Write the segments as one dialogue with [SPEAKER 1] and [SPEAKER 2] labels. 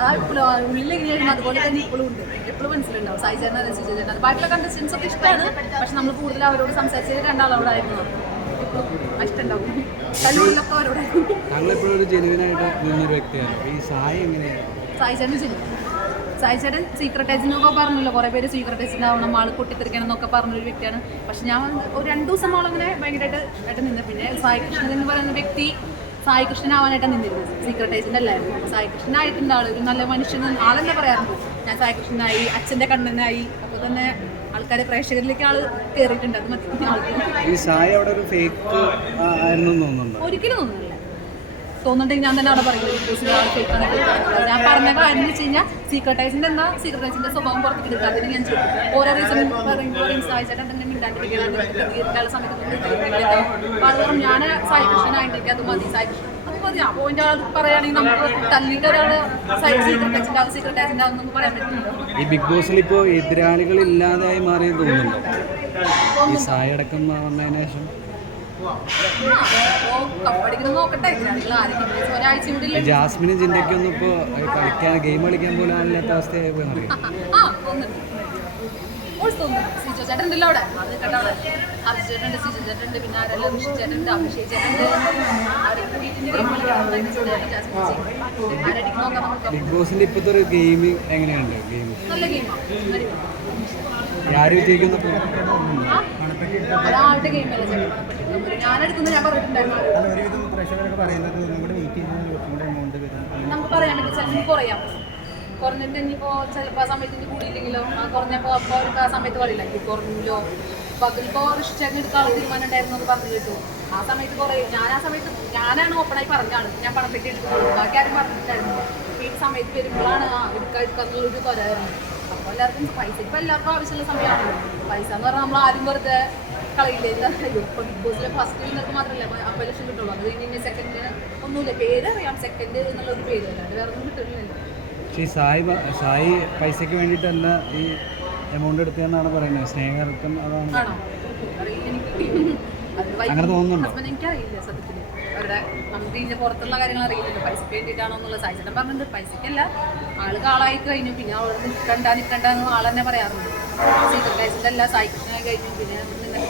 [SPEAKER 1] ആ ഇപ്പോഴും അതുപോലെ തന്നെ ഇപ്പോഴും ഉണ്ട്. എപ്പോഴും മനസ്സിലുണ്ടാവും. സായി ചേട്ടൻ രസി ചേട്ടൻ ബാക്കിയുള്ള കണ്ടസ്റ്റൻസ് ഒക്കെ ഇഷ്ടമാണ് പക്ഷെ നമ്മൾ കൂടുതൽ അവരോട് സംസാരിച്ചത് രണ്ടാളോടായിരുന്നു
[SPEAKER 2] ഒരു ജെനുവിനായിട്ട് നിന്നൊരു വ്യക്തിയാണ്. ഈ സായി എങ്ങനെയാണ്?
[SPEAKER 1] സായി ചേട്ടൻ ചെയ്യും സായി ചേട്ടൻ പറഞ്ഞല്ലോ. കുറേ പേര് സീക്രട്ട് ഏജന്റ് ആവണം ആൾ പൊട്ടിത്തെറിക്കണം എന്നൊക്കെ പറഞ്ഞൊരു വ്യക്തിയാണ്. പക്ഷെ ഞാൻ ഒരു രണ്ടു ദിവസം ആളങ്ങനെ ഭയങ്കരമായിട്ട് ഏട്ടൻ നിന്ന്. പിന്നെ സായി കൃഷ്ണൻ എന്ന് പറയുന്ന വ്യക്തി സായി കൃഷ്ണൻ ആവാനായിട്ട് നിന്നിരുന്നത്. സീക്രട്ട് ഏജന്റ് അല്ലായിരുന്നു അപ്പോൾ സായി കൃഷ്ണനായിട്ടുണ്ട് ആൾ ഒരു നല്ല മനുഷ്യൻ ആളെന്നെ പറയാറുണ്ട്? ഞാൻ സായി കൃഷ്ണനായി അച്ഛന്റെ കണ്ണനായി. അപ്പോൾ തന്നെ ആൾക്കാരെ പ്രേക്ഷകരിലേക്ക് ആൾ കയറിയിട്ടുണ്ട് അത്
[SPEAKER 2] തോന്നുന്നുണ്ടോ?
[SPEAKER 1] ഒരിക്കലും തോന്നുന്നില്ല. തോന്നുന്നുണ്ടെങ്കിൽ ഞാൻ തന്നെ അവിടെ പറയുന്നത്. ഞാൻ പറഞ്ഞ കാര്യം എന്ന് വെച്ച് കഴിഞ്ഞാൽ സീക്രട്ടൈസിന്റെ എന്താ? സീക്രട്ടൈസിന്റെ സ്വഭാവം പുറത്തേക്ക് എടുക്കാതെ ഞാൻ ചെയ്തു ഓരോ റീസൺ സായിച്ചേട്ടൻ എന്തെങ്കിലും മിണ്ടാണ്ടിരിക്കണം പ്രതികരിക്കാനുള്ള സമയത്ത് ഞാൻ സായി അത് മതി സായി അത് മതി. അപ്പോൾ എന്റെ ആൾ പറയുകയാണെങ്കിൽ നമുക്ക് തല്ലിയിട്ട് ഒരാൾ സായി സീക്രട്ടൈസിന്റെ ആവും സീക്രട്ടൈസിന്റെ ആവും എന്നൊന്നും പറയാൻ പറ്റില്ല.
[SPEAKER 2] ഈ ബിഗ് ബോസിൽ ഇപ്പോൾ എതിരാളികൾ ഇല്ലാതായി മാറിയെന്ന് തോന്നുന്നുണ്ടോ? ഈ സായടക്കം വന്നതിന് ശേഷം? ജാസ്മിനും ജിൻഡയ്ക്കും ഒന്നും ഇപ്പോ കളിക്കാൻ ഗെയിം കളിക്കാൻ പോലും അല്ലാത്ത അവസ്ഥയായി പോയി അറിയാം
[SPEAKER 1] തോന്നും. സിജോ ചേട്ടൻ ഉണ്ടല്ലോ അവിടെ. അത് കേട്ടോ അവിടെ അഭിഷേക് ചേട്ടനുണ്ട് സിജോ ചേട്ടനുണ്ട് പിന്നെ ആരെല്ലാം? അഭിഷേക് ചേട്ടനുണ്ട്. അഭിഷേക്
[SPEAKER 2] ബിഗ് ബോസിന്റെ ഇപ്പോഴത്തെ ഒരു ഗെയിം എങ്ങനെയുണ്ട്? ഗെയിം.
[SPEAKER 1] നല്ല ഗെയിമാണ്
[SPEAKER 2] ആര് വിജയിക്കുന്നു
[SPEAKER 1] ഒരാളുടെ ഗെയിമല്ല ചേട്ടൻ ഞാനെടുക്കുന്നത് ഞാൻ പറഞ്ഞിട്ടുണ്ടായിരുന്നു. നമുക്ക് പറയാൻ പറ്റും. ചിലപ്പോൾ കുറയാം. കുറഞ്ഞിട്ട് ഇനിയിപ്പോൾ ചിലപ്പോൾ ആ സമയത്ത് കൂടിയില്ലെങ്കിലോ? ആ കുറഞ്ഞപ്പോൾ അപ്പോൾ അവർക്ക് ആ സമയത്ത് പറയില്ല കുറഞ്ഞല്ലോ? അപ്പോൾ അതിലിപ്പോൾ ഋഷിച്ചേട്ടൻ എടുക്കാനുള്ള തീരുമാനം ഉണ്ടായിരുന്നു എന്ന് പറഞ്ഞു കേട്ടു. ആ സമയത്ത് കുറെ ഞാൻ ആ സമയത്ത് ഞാനാണ് ഓപ്പണായി പറഞ്ഞാണ് ഞാൻ പണം പെട്ടി എടുക്കുന്നത് ബാക്കി ആരും പറഞ്ഞിട്ടായിരുന്നു അപ്പോൾ ഈ സമയത്ത് വരുമ്പോഴാണ് ആ എടുക്കാൻ എടുക്കാന്നുള്ളൊരു തൊരായിരുന്നു അപ്പോൾ എല്ലാവർക്കും പൈസ ഇപ്പൊ എല്ലാവർക്കും ആവശ്യമുള്ള സമയമാണല്ലോ. പൈസ എന്ന് പറഞ്ഞാൽ നമ്മൾ ആരും വെറുതെ കളയില്ല. ഇപ്പൊ ബിഗ് ബോസിലെ ഫസ്റ്റ് നിന്നൊക്കെ മാത്രമല്ല അപ്പൊ ലക്ഷം കിട്ടുള്ളൂ. അത് കഴിഞ്ഞ് സെക്കൻഡ് ഒന്നുമില്ല. പേര് അറിയാം സെക്കൻഡ് എന്നുള്ള ഒരു പേര് അല്ലാതെ വേറെ ഒന്നും കിട്ടുന്നില്ലല്ലോ.
[SPEAKER 2] പക്ഷേ ഈ സായി സായി പൈസയ്ക്ക് വേണ്ടിയിട്ടല്ല ഈ എമൗണ്ട് എടുത്തതെന്നാണ് പറയുന്നത്. സ്നേഹർക്കം അതാണ്. അങ്ങനെ തോന്നുന്നുണ്ടോ?
[SPEAKER 1] എനിക്കറിയില്ല സത്യത്തിൽ. അവരുടെ നമുക്ക് ഇതിന്റെ പുറത്തുള്ള കാര്യങ്ങൾ അറിയില്ലല്ലോ. പൈസക്ക് വേണ്ടിയിട്ടാണോ പറഞ്ഞത് പൈസക്കല്ല ആൾ കാളായി കഴിഞ്ഞു. പിന്നെ അവൾ നിൽക്കണ്ട നിൽക്കണ്ട എന്ന് ആൾ തന്നെ പറയാറുണ്ട്. സീക്രട്ടൈസിന്റെ എല്ലാ കഴിഞ്ഞു. പിന്നെ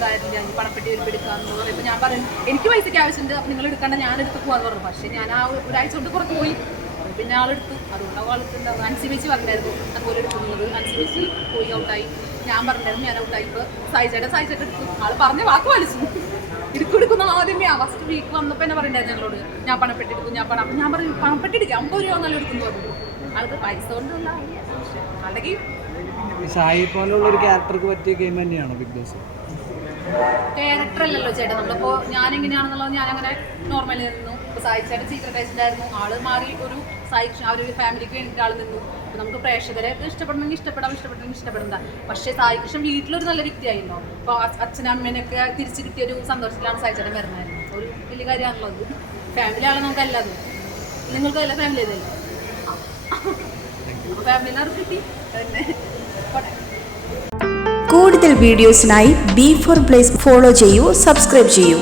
[SPEAKER 1] കാര്യമില്ല. പണപ്പെട്ടി എടുക്കാന്ന് ഞാൻ പറയും എനിക്ക് പൈസയ്ക്ക് ആവശ്യമുണ്ട്. നിങ്ങൾ എടുക്കണ്ട. ഞാൻ എടുത്ത് പോകാന്ന് പറഞ്ഞു. പക്ഷെ ഞാൻ ആ ഒരാഴ്ച കൊണ്ട് പുറത്ത് പോയി. പിന്നെ ആളെടുത്തു. അതുകൊണ്ട് ആൾക്കുണ്ടാവും അൻസി വെച്ച് പറഞ്ഞായിരുന്നു. അതുപോലെ എടുക്കുന്നത്. അനുസരിച്ച് പോയി ഔട്ടായി ഞാൻ പറഞ്ഞായിരുന്നു ഞാൻ ഔട്ടായി ഇപ്പോൾ സായിച്ചേട്ടൻ സായിച്ചേട്ടൻ എടുത്തു. ആൾ പറഞ്ഞ വാക്ക് വലിച്ചു. എടുക്കും എടുക്കുന്ന ആദ്യമേ ഫസ്റ്റ് വീക്ക് വന്നപ്പോൾ എന്നെ പറയണ്ടായിരുന്നു ഞങ്ങളോട്. ഞാൻ പണപ്പെട്ടി എടുക്കും ഞാൻ പണം ഞാൻ പറഞ്ഞു പണപ്പെട്ടി എടുക്കുക അമ്പത് രൂപ നല്ല എടുക്കുന്നു പറഞ്ഞു. ആൾക്ക് പൈസ കൊണ്ടുള്ള അല്ലെങ്കിൽ
[SPEAKER 2] സായി പോലുള്ള ഒരു ക്യാരക്ടർക്ക് പറ്റിയ ഗെയിം തന്നെയാണോ ബിഗ് ബോസ്
[SPEAKER 1] ക്യാരക്ടർ അല്ലല്ലോ ചേട്ടാ നമ്മളിപ്പോ ഞാൻ എങ്ങനെയാണെന്നുള്ളത് ഞാൻ അങ്ങനെ നോർമലി നിന്നു ഇപ്പോൾ സായി ചേട്ടൻ സീക്രട്ട് ഏജന്റായിരുന്നു ആൾ മാറി ഒരു സായി ആ ഒരു ഫാമിലിക്ക് വേണ്ടി ആൾ നിന്നു. അപ്പോൾ നമുക്ക് പ്രേക്ഷകരെ ഇഷ്ടപ്പെടണമെങ്കിൽ ഇഷ്ടപ്പെടാം ഇഷ്ടപ്പെടണമെങ്കിൽ ഇഷ്ടപ്പെടണ്ട. പക്ഷേ സായിക്കൃഷ്ണൻ വീട്ടിലൊരു നല്ല വ്യക്തിയായിരുന്നു. അപ്പോൾ അച്ഛനും അമ്മേനൊക്കെ തിരിച്ചു കിട്ടിയ ഒരു സന്തോഷത്തിലാണ് സായിച്ചേട്ടൻ വരുന്നത്. ഒരു വലിയ കാര്യമാണല്ലോ അത്. ഫാമിലി ആളെ നമുക്ക് അല്ലാതെ നിങ്ങൾക്ക് അല്ല? ഫാമിലി ഇതല്ലേ അവർക്ക് കിട്ടി.
[SPEAKER 3] കൂടുതൽ വീഡിയോസിനായി ബി ഫോർ പ്ലേസ് ഫോളോ ചെയ്യൂ സബ്സ്ക്രൈബ് ചെയ്യൂ.